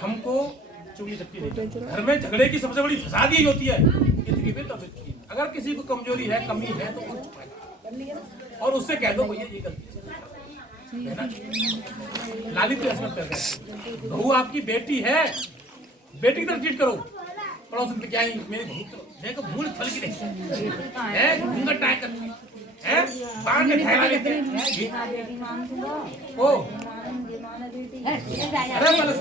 हमको चुगली चप्पी नहीं। घर में झगड़े की सबसे बड़ी फसाद यही होती है, इतनी भी तब इतनी। अगर किसी को कमजोरी है, कमी है, तो वो छुपाए और उससे कह दो भैया ये गलती है ना। लाली तो असमत कर गए, बहू आपकी बेटी है, बेटी की तरह ट्रीट करो। पड़ोस में क्या ही मेरी बहू तो देखो मूल फल की नहीं है, घूंघट टाइप करती है, बाहर में ठहरा लेते हैं। ओ अरे पहले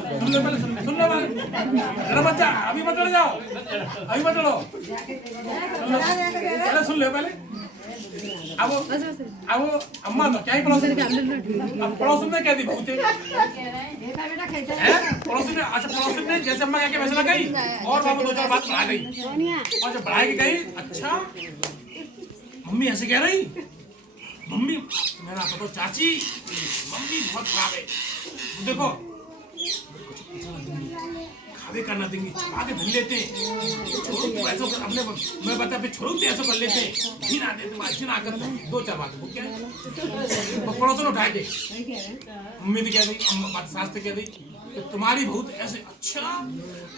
सुन लो अरे बच्चा अभी मत लड़ जाओ, अभी मत लड़ो, पहले सुन लो पहले। अब अम्मा तो क्या ही पड़ोसन ने कह दी बहुत पड़ोसन ने, अच्छा पड़ोसन ने जैसे अम्मा कह के वैसे लगाई और बाबू दो चार बात बढ़ा गई और जब बढ़ा के गई, अच्छा मम्मी ऐसे कह रही, मम्मी मेरा तो चाची मम्मी बहुत खराब है, देखो खावे करना देंगे, छुपा के धन लेते छोरू तो ऐसा कर अपने मैं बता पे छोरू तो ऐसा कर लेते घी ना देते माछी ना कर दो चार बात वो क्या पड़ोसन उठा के मम्मी ने कह दी, अम्मा सास ने कह दी कि तुम्हारी बहू ऐसे। अच्छा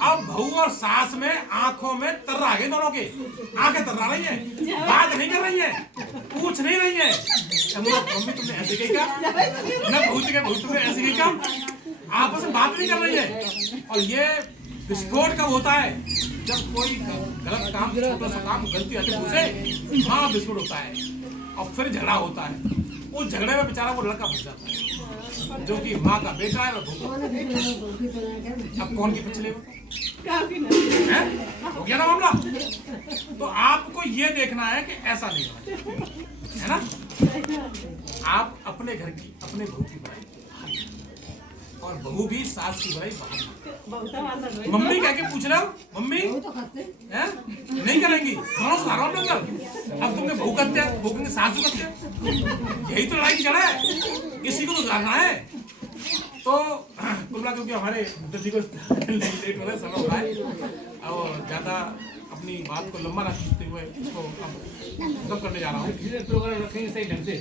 अब बहू और सास में आंखों में तर्रा आ गए, दोनों के आंखें तर्रा रही है, बात नहीं कर रही है, पूछ नहीं रही है। मम्मी तुमने ऐसे कही क्या ना, बहू तुमने ऐसे कही क्या, आपस में बात नहीं कर रही है। और ये विस्फोट कब होता है, जब कोई गलत काम, छोटा सा काम गलती आती है उसे हाँ विस्फोट होता है और फिर झगड़ा होता है। उस झगड़े में बेचारा वो लड़का फंस जाता है जो कि माँ का बेटा है और अब कौन की पिछले हो गया ना मामला। तो आपको ये देखना है कि ऐसा नहीं होना है ना। आप अपने घर की, अपने बहू की बुराई और बहू भी सास की बुराई बाहर। मम्मी क्या पूछ रहे हो, मम्मी है नहीं करेंगी, दोनों सुधारो आप लोग। अब तुमने बहू करते हैं, बहू के सासू करते हैं, यही तो लड़ाई की जड़ है, इसी को तो सुधारना है। तो कुल क्योंकि हमारे जी को लेट हो रहा है, समय हो रहा है और ज्यादा अपनी बात को लंबा ना खींचते हुए इसको खत्म करने जा रहा हूँ। प्रोग्राम रखेंगे सही ढंग से,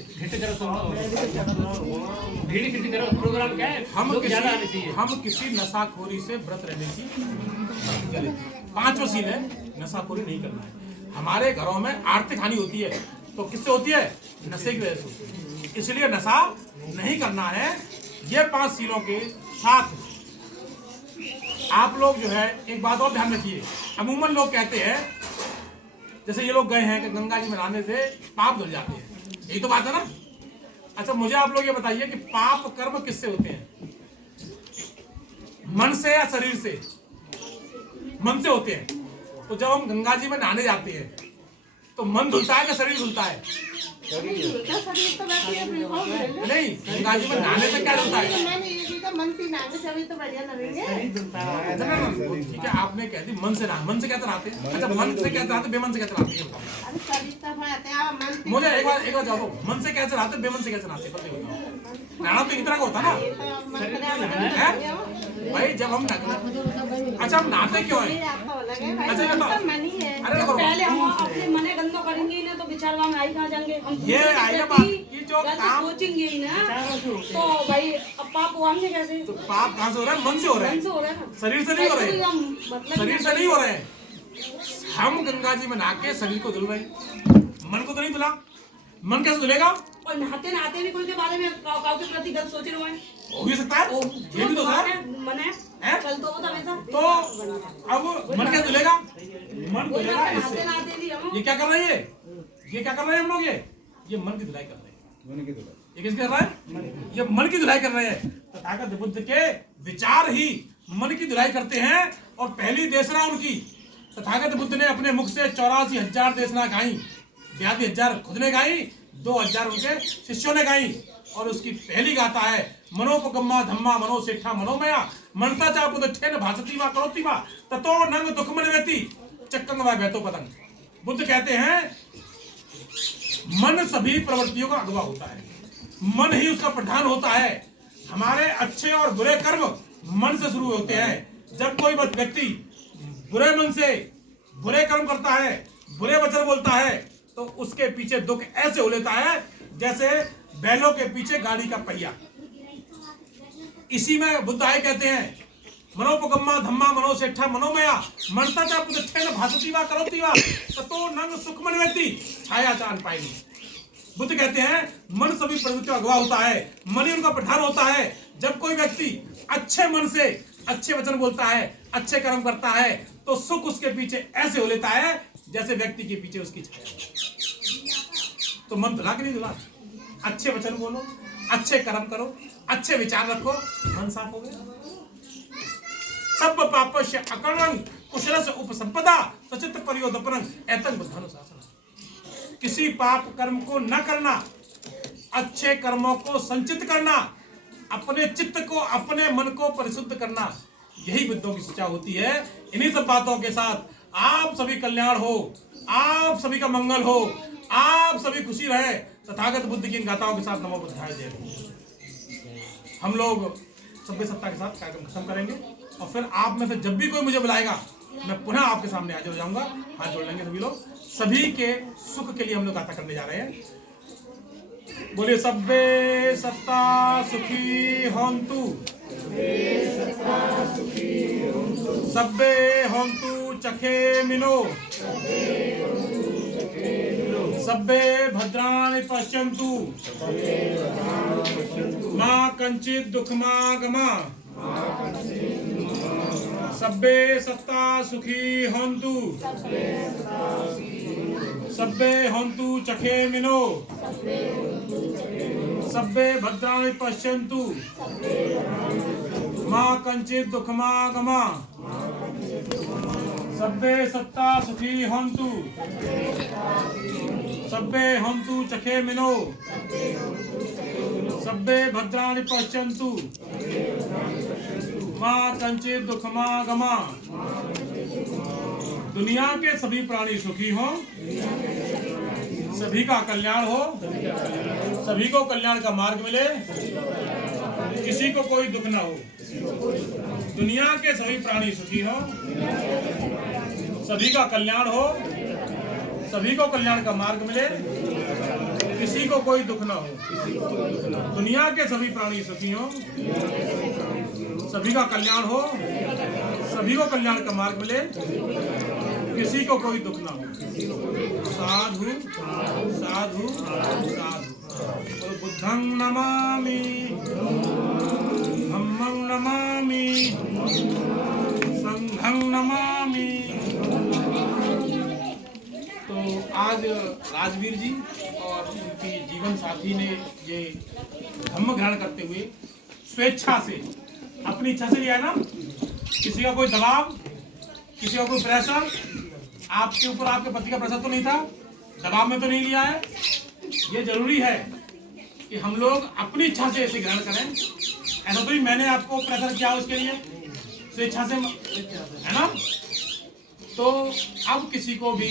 प्रोग्राम क्या है, हम किसी नशाखोरी से व्रत रहने की 5वां सीन है, नशाखोरी नहीं करना है। हमारे घरों में आर्थिक हानि होती है तो किससे होती है, नशे की वजह से होती है, इसलिए नशा नहीं करना है। ये 5 सीलों के साथ आप लोग जो है एक बात और ध्यान रखिए, अमूमन लोग कहते हैं जैसे ये लोग गए हैं कि गंगा जी में नहाने से पाप धुल जाते हैं, यही तो बात है ना। अच्छा मुझे आप लोग ये बताइए कि पाप कर्म किससे होते हैं, मन से या शरीर से? मन से होते हैं। तो जब हम गंगा जी में नहाने जाते हैं तो मन धुलता है या शरीर धुलता है? नहीं, गंगा जी में नहाने से क्या धुलता है? ठीक है, आपने कह दी मन से नहा, मन से क्या नहाते हैं? अच्छा मन से क्या नहाते, बेमन से क्या नहाते हैं? मुझे एक बार जवाब, मन से कैसे नहाते, बेमन से कैसे नहाते हैं? नहाना तो एक तरह का होता ना भाई, जब हम अच्छा हम नहाते क्यों है? अच्छा अरे पहले हम अपने मने गंदा करेंगे ना तो विचार में आई कहाँ जाएंगे हम, ये आएगा बात ये जो काम सोचेंगे ही ना तो भाई अब पाप होंगे कैसे? तो पाप कहाँ से हो रहा है? मन से हो रहा है, शरीर से नहीं हो रहे, शरीर से नहीं हो रहे। हम गंगा जी में नहा के शरीर को धुल रहे, मन को तो नहीं धुला। मन कैसे धुलेगा? और नहाते नहाते भी कोई के बारे में काऊ के प्रति गलत सोच रहे हैं, हो भी सकता है, ये भी तो है मन है कल तो होता वैसा। तो अब मन कैसे धुलेगा? मन धुलेगा इससे। ये क्या कर रहे हैं, ये क्या कर रहे हैं हम लोग, ये मन की धुलाई कर रहे हैं। मन की धुलाई ये किस कर रहा है? ये मन की धुलाई कर रहे हैं। तथागत बुद्ध के विचार ही मन की धुलाई करते हैं। और पहली देशना उनकी, तथागत बुद्ध ने अपने मुख से 84,000 देशना गाई, 42,000 खुद ने गाई, 2,000 उनके शिष्यों ने गाई। और उसकी पहली गाथा है मनोपगम्मा धम्मा मनोसेठा मनोमया मनता चा पुद ठेन भासती वा करोति वा ततो नंग दुख मनवेति चक्कंग वा बैतो पतंग। बुद्ध कहते हैं मन सभी प्रवृत्तियों का अगवा होता है, मन ही उसका प्रधान होता है। हमारे अच्छे और बुरे कर्म मन से शुरू होते हैं। जब कोई व्यक्ति बुरे मन से बुरे कर्म करता है, बुरे वचन बोलता है, तो उसके पीछे दुख ऐसे हो लेता है जैसे बैलों के पीछे गाड़ी का पहिया। इसी में बुद्ध आए कहते हैं मनोपगम्मा धम्मा मनोसेठा मनोमया मनता चा पुदच्छेन भासती वा करोति वा ततो नंग सुखमन्वेति छाया चान पाएगी। बुद्ध कहते हैं मन सभी प्रवृत्तियों का गवाह होता है, मन ही उनका पठान होता है। जब कोई व्यक्ति अच्छे मन से अच्छे वचन बोलता है, अच्छे कर्म करता है, तो सुख उसके पीछे ऐसे हो लेता है जैसे व्यक्ति के पीछे उसकी छाया। तो मन धुला कि नहीं धुला? अच्छे वचन बोलो, अच्छे कर्म करो, अच्छे विचार रखो, मन साफ हो गया। सब पापस्य अकर्णं कुशलस्य उपसंपदा सचित परियोदपनं एतन बुद्धानुशासन। किसी पाप कर्म को न करना, अच्छे कर्मों को संचित करना, अपने चित्त को अपने मन को परिशुद्ध करना, यही बुद्धों की शिक्षा होती है। इन्हीं सब बातों के साथ आप सभी कल्याण हो, आप सभी का मंगल हो, आप सभी खुशी रहे। तथागत बुद्ध की इन गाथाओं के साथ नमो बुद्धाय जय। हम लोग सभ्य सत्ता के साथ कार्यक्रम खत्म करेंगे और फिर आप में से जब भी कोई मुझे बुलाएगा मैं पुनः आपके सामने हाजिर हो जाऊंगा। हाथ जोड़ लेंगे सभी लोग। सभी के सुख के लिए हम लोग गाथा करने जा रहे हैं। बोलिए सभ्य सत्ता सुखी होंतु, सभ्य होंतु चखे मिनो, सभ्य भद्राणि पश्यन्तु, मां कंचित दुखमागमा, सभ्य सत्ता सुखी होंतु, सभ्य होंतु चखे मिनो, सभ्य भद्राणि पश्यन्तु, मां कंचित दुखमागमा, सभ्य सत्ता सुखी होंतु, सभ्य होंतु चखे मिनो, सभ्य भद्राणि पश्यन्तु, मां कंचित दुखमागमा। दुनिया के सभी प्राणी सुखी हो, सभी का कल्याण हो, सभी को कल्याण का मार्ग मिले, किसी को कोई दुख ना हो। दुनिया के सभी प्राणी सुखी हो, सभी का कल्याण हो, सभी को कल्याण का मार्ग मिले, किसी को कोई दुख ना हो। दुनिया के सभी प्राणी सुखी हो, सभी का कल्याण हो, सभी को कल्याण का मार्ग मिले, किसी को कोई दुख ना हो। साधु साधु साधु। बुद्धं नमामि, धम्मं नमामि, संघं नमामि। तो आज राजवीर जी और उनकी जीवन साथी ने ये धम्म ग्रहण करते हुए स्वेच्छा से, अपनी इच्छा से लिया है ना, किसी का कोई दबाव, किसी का कोई प्रेशर, आपके ऊपर आपके पति का प्रेशर तो नहीं था, दबाव में तो नहीं लिया है। ये जरूरी है कि हम लोग अपनी इच्छा से ऐसे ग्रहण करें। ऐसा तो ही मैंने आपको प्रेशर किया उसके लिए, स्वेच्छा से, है ना। तो अब किसी को भी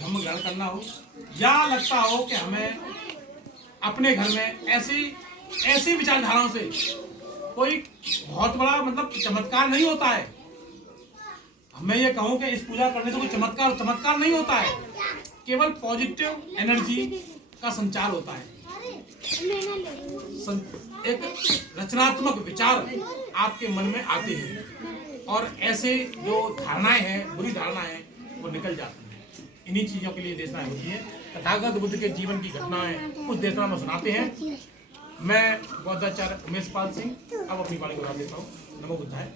धम्म ग्रहण करना हो या लगता हो कि हमें अपने घर में ऐसी विचारधाराओं से कोई बहुत बड़ा मतलब चमत्कार नहीं होता है। मैं ये कहूँ कि इस पूजा करने से कोई चमत्कार नहीं होता है, केवल पॉजिटिव एनर्जी का संचार होता है। एक रचनात्मक विचार आपके मन में आते हैं और ऐसे जो धारणाएं हैं, बुरी धारणाएं हैं, वो निकल जाती हैं। इन्हीं चीजों के लिए देशनाएं होती है। तथागत बुद्ध के जीवन की घटनाएं कुछ देशना में सुनाते हैं। मैं बौद्धाचार्य उमेश पाल सिंह अब अपनी वाणी को देता हूँ। नमो बुद्धाय।